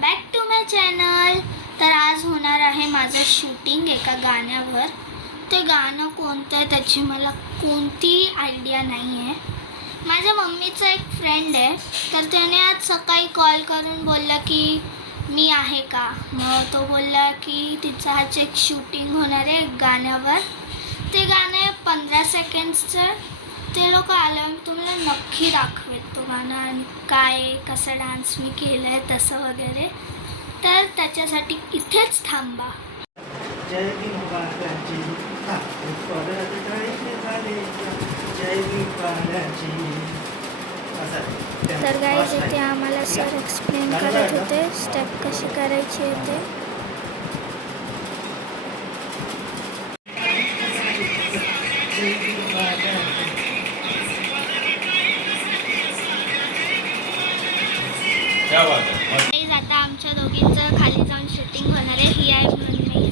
Back to my channel. तर आज होणार आहे माझं शूटिंग एका गाण्यावर. ते गाणं कोणतं आहे त्याची मला कोणती आयडिया नाही आहे. माझ्या मम्मीचा एक फ्रेंड आहे, तर त्याने आज सकाळी कॉल करून बोलला की मी आहे का. मग तो बोलला की तिचं आज एक शूटिंग होणार आहे गाण्यावर. ते गाणं आहे 15 सेकंड्सचं. ते लोक आल्यावर तुम्हाला नक्की दाखवेल तो गाणं आणि काय कसं डान्स मी केलं आहे तसं वगैरे. तर त्याच्यासाठी इथेच थांबा. तर गाईज इथे आम्हाला सर एक्सप्लेन करत होते स्टेप कशी करायची होते. आता आमच्या दोघींचं खाली जाऊन शूटिंग होणार आहे. ही आहे म्हणून.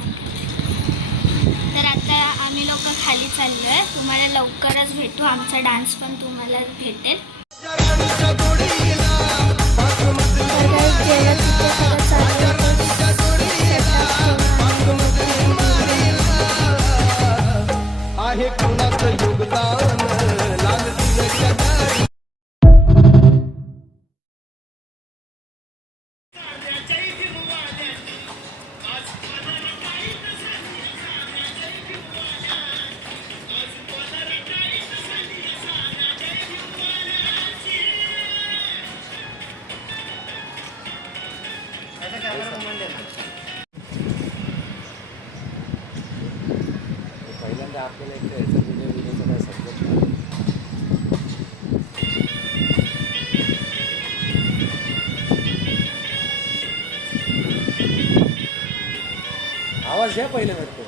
तर आता आम्ही लोक खाली चाललो आहे. तुम्हाला लवकरच भेटू. आमचा डान्स पण तुम्हाला भेटेल. पहिल्यांदा आपल्याला एक याचा व्हिडिओचा काय सब्जेक्ट नाही. आवाज घ्या पहिले वाटतो.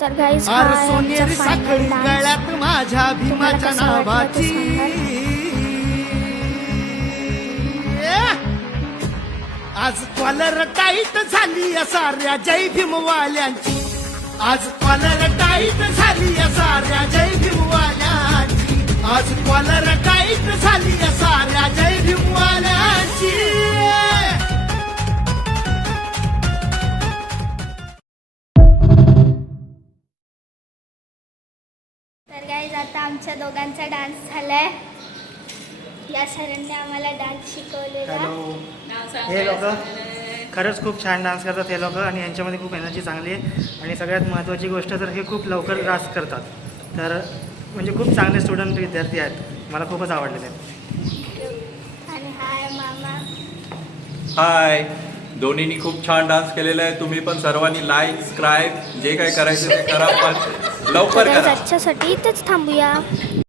तर गाईज सोनेरी साखळी गळ्यात माझ्या भीमाच्या नावाची. आज कॉलर टाईट झाली या साऱ्या जय भीमवाल्यांची. आज कॉलर टाईट झाली या साऱ्या जय भीमवाल्यांची. आज कॉलर टाईट झाली या साऱ्या जय भीमवाल्यांची. तर गाईज आता आमच्या दोघांचा डान्स झालाय. या सरांनी आम्हाला डान्स शिकवलेला. हे लोक खरंच खूप छान डान्स करतात हे लोक, आणि यांच्यामध्ये खूप एनर्जी चांगली आहे. आणि सगळ्यात महत्त्वाची गोष्ट तर हे खूप लवकर ग्रास्प करतात. तर म्हणजे खूप चांगले स्टुडंट विद्यार्थी आहेत. मला खूपच आवडलेले आहेत. आणि हाय मामा. हाय. दोन्हींनी खूप छान डान्स केलेला आहे. तुम्ही पण सर्वांनी लाईक सबस्क्राईब जे काय करायचं ते करा, पण लवकर करा. आजच्यासाठी इथेच थांबूया.